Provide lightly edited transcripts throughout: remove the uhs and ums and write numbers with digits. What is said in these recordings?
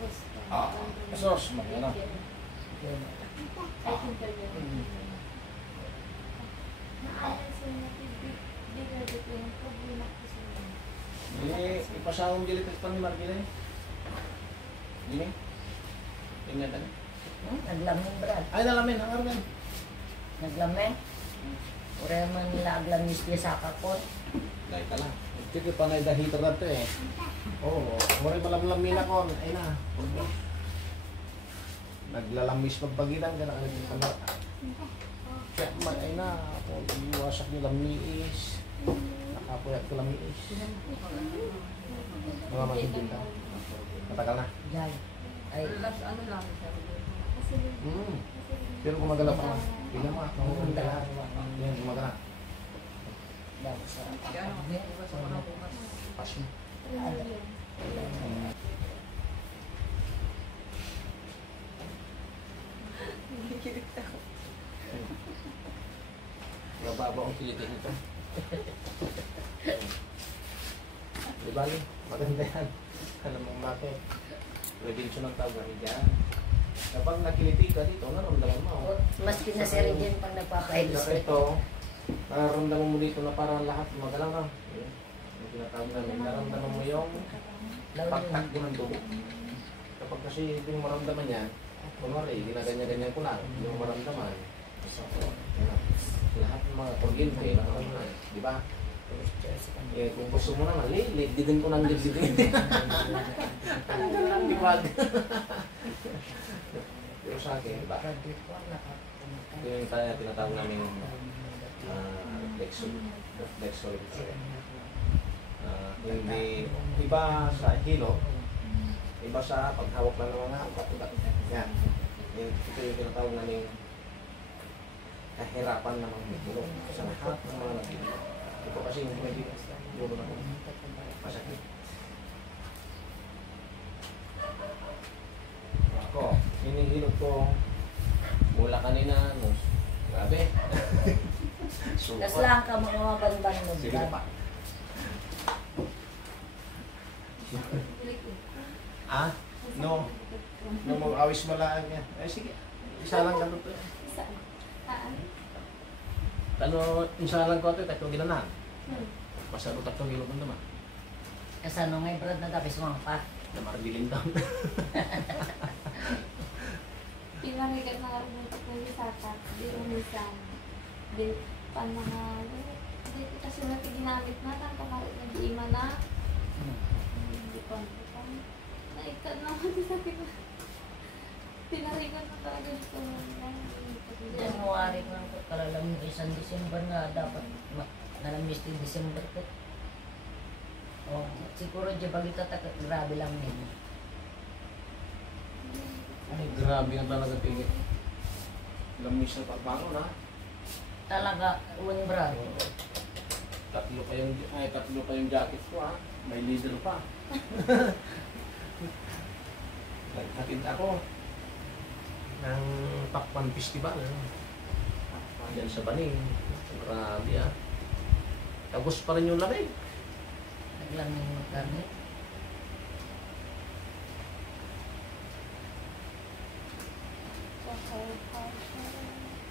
Sos, ano? Ipasawang dilipat pa ni Margila eh. Gini? Tingnan na. Naglamin, Brad. Ay, nalamin. Ang argan. Naglamin? Ure man nila aglamis niya sa kakon. Dahil ka lang. Sige, panay dahito na ito eh. Oo. Ure malamlamin ako. Ay na. Naglalamis magpagilan ka na. Kaya man ay na. Iwasak yung lamiis. Nakapuyat ko lamiis. Mga magiging lang. Matagal na. Yan. Ay, ano lang. Pero gumagala pa lang. Tingnan mo. Yan, gumagala. Pas mo. Nababa ang kilitin ito. Di ba yun? Maganda yan. Alam mong bakit. Prevention ng tawag dyan. Kapag nakiliti ka dito, naramdaman mo. mas pinasiri din pag nagpapailis. Kaya ito, nararamdaman mo dito na parang lahat magalang ka. Yung tinatawag namin, nararamdaman mo yung pagtakbo ng dugo. Kapag kasi ito yung maramdaman niya, kunwari, ginaganyan-ganyan ko lang, yung maramdaman. So, lahat ng mga kuryente, nakaramdaman. Di ba? Eh, kung gusto mo naman, lidigan ko ng lidigan. Tanggal lang, di ba? Pero sa akin, diba? Yung tinatawag namin reflexology. Hindi, iba sa hilo, iba sa paghawak lang ng mga ugat-ugat. Yan. Ito yung tinatawag namin kahirapan ng mga tulong sa lahat ng mga nabili. Ito kasi yung medyo dulo na masakit. Ako, hinihilot ko mula kanina, grabe. Naslaan ka mga mabanban mo. Sige na pa. Ah? No. No, mag-awis mo lang yan. Ay, sige. Isa lang ganun to. Isa lang ko ito, tatlong ginanan. Masarap tatlong gilog naman. Kasano ngay Brad na tapos mga pa. Namarbilin daw. Pinangigat na nga rin ito kung isata. Di umisan. Di pan mga... Di kasi natin ginamit na. Nang kamarit na di ima na. Di pan. Naikat naman di sa tina. Pinarigat na talaga dito na. January ko lang kalalam ng isang December na dapat nalamis din December ko. Oh, siguro dyan pag itatakot, grabe lang nila. Ay, grabe na talaga tingin. Lamis na pagbangon ha. Talaga, uwan Brad. Tatlo pa yung jacket ko ha. May leader pa. Naghatid ako ng Pakpan Festival. Diyan sa Baning. Grabe ha. Tapos pa rin yung lamig. Naglamig mo kami.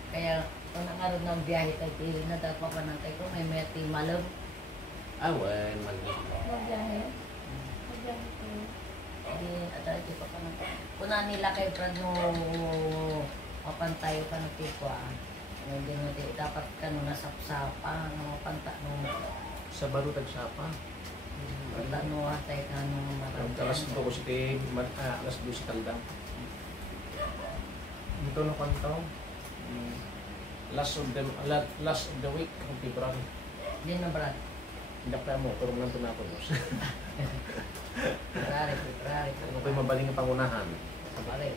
Kaya kung nangarod ng biyahe tayo tili na dapat papanantay ko may meti malam. Ah, well, malam. Magbiyahe. Magbiyahe ko. Hindi, at ito pa panantay. Kuna nila kay Brad no mapantay pa ng tipo ah. Hindi mo dapat ka nung nasapsapa, mapanta nung Sa Barutag Sapa. pagtano atay ka nung Alas 2 ko si alas 2 si Kaldang. Dito na kantaw. Last of the week of February. Hindi na Brad. Hindi pa mo, pero lang tunapon mo. February. Ano kayo mabaling ang pangunahan? Pare.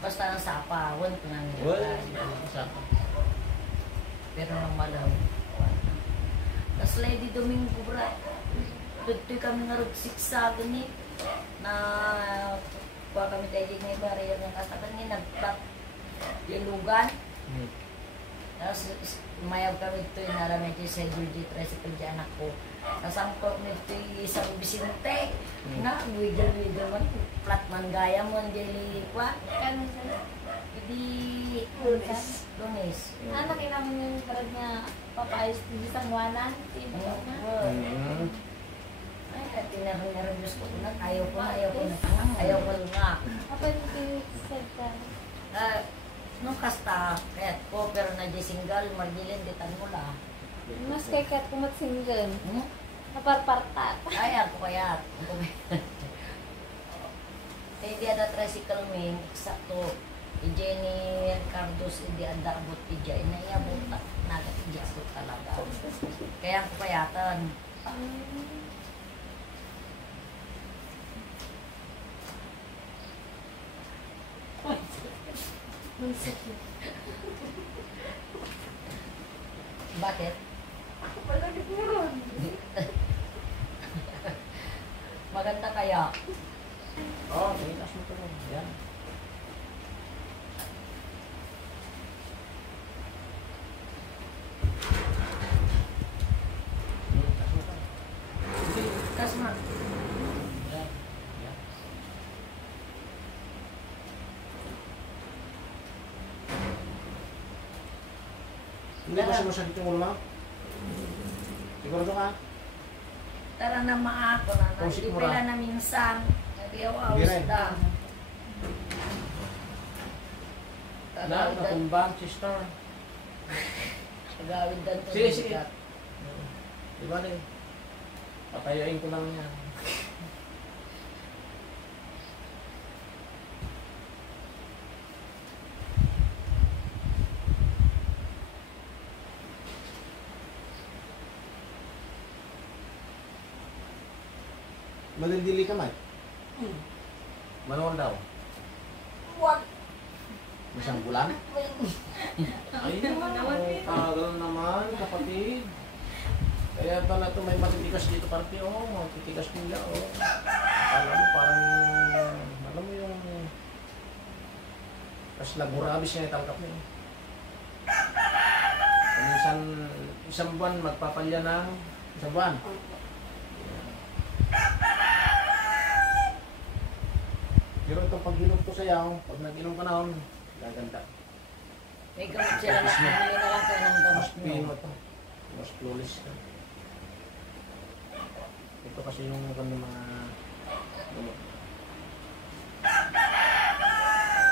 Basta ang sapawan ko na nila. Well, sapa. Pero nang malaw. Tapos Lady Domingo Brad. Tutoy kami nga rugsiksagan ni na kuha kami tayo ng barrier ng katakan ni nagplak lilugan. Tapos umayag kami ito yung naramay ito sa Georgie Tricycle di anak ko. Tapos ang po nito yung isang Vicente na wiggle man flat man man gaya mo, Angeli, kwa? Kano sir? Hindi, Lunes. Lunes. Nakita mo yung parang niya papayos din sa Sangwanan. Mm. Ay, tinarong-narong Diyos ko na. Ayaw ko na. Ayaw ko nga. Apa yung kinisad ka? Nung kasta, kaya ko, pero na di single, margilin, di tan mo la. Mas kay kat kumat single. Hmm? Naparpartat. Ay, ako kaya. Kaya hindi ada tricycle mo, sakto. Jenny Cardos, hindi ada abot ija. Inaiabot na, nagat-ija ko talaga. Kaya ako kayatan. Mansakit. Bakit? Wala di puron. Maganda kaya. Oh, tingnan mo to. Yan. Kas man. Yan. Yan. Hindi ba sumasakit yung ulo mo? Sigurado ka? Tara na maako na. Pusik mo Nagpipila ra. na minsan. Nagyawaw Hindi rin. sila. Na, natumbang, sister. Pagawid dan to. Sige, sige. Di ba rin? Patayain ko lang yan. Madaldili ka, Mike? Manual daw? Wag. Isang bulan? Ay, tagal naman, kapatid. Kaya pala ito may matitikas dito parte, oh. Matitikas nila, oh. Alam mo, parang, alam mo yung, kas lagurabis niya itangkap niya. Minsan, isang buwan magpapalya ng isang buwan. Pero itong pag-inom ko sayaw, pag nag-inom ka na, gaganda. May gamot sila na pumili na lang kayo ng gamot Mas nyo. pino ito. Mas flawless ka. Ito kasi yung mga gamot.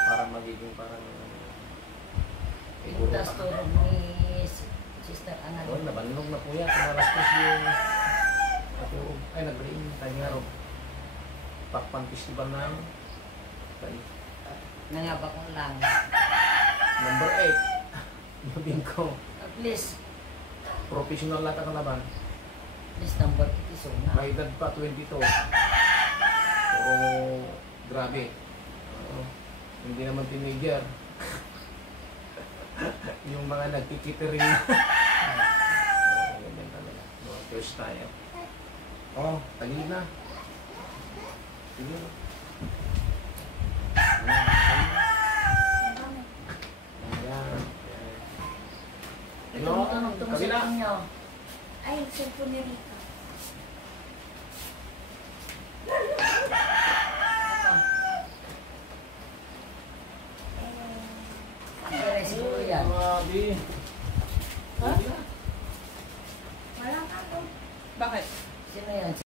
Parang magiging parang Pinuntas to ni Sister Ana. oh, nabanlog na po yan. Tumarastos yung ay nag-rain tayo nga ro. Pakpan festival na Nangaba ko lang. number 8. Yung ko. At least, Professional lahat ka naman. at least number 8 is una. May edad pa 22. Pero grabe. Hindi naman teenager. Yung mga nagkikitering. Ganyan talaga. First time. Oh, tagilid na. Sige. Ayan. Ito mo tunog-tunog sa kabila. inyo. Ay, cellphone ni Rika. Kaya siguro yan. Grabe. Walang ako. Bakit? Sino yan?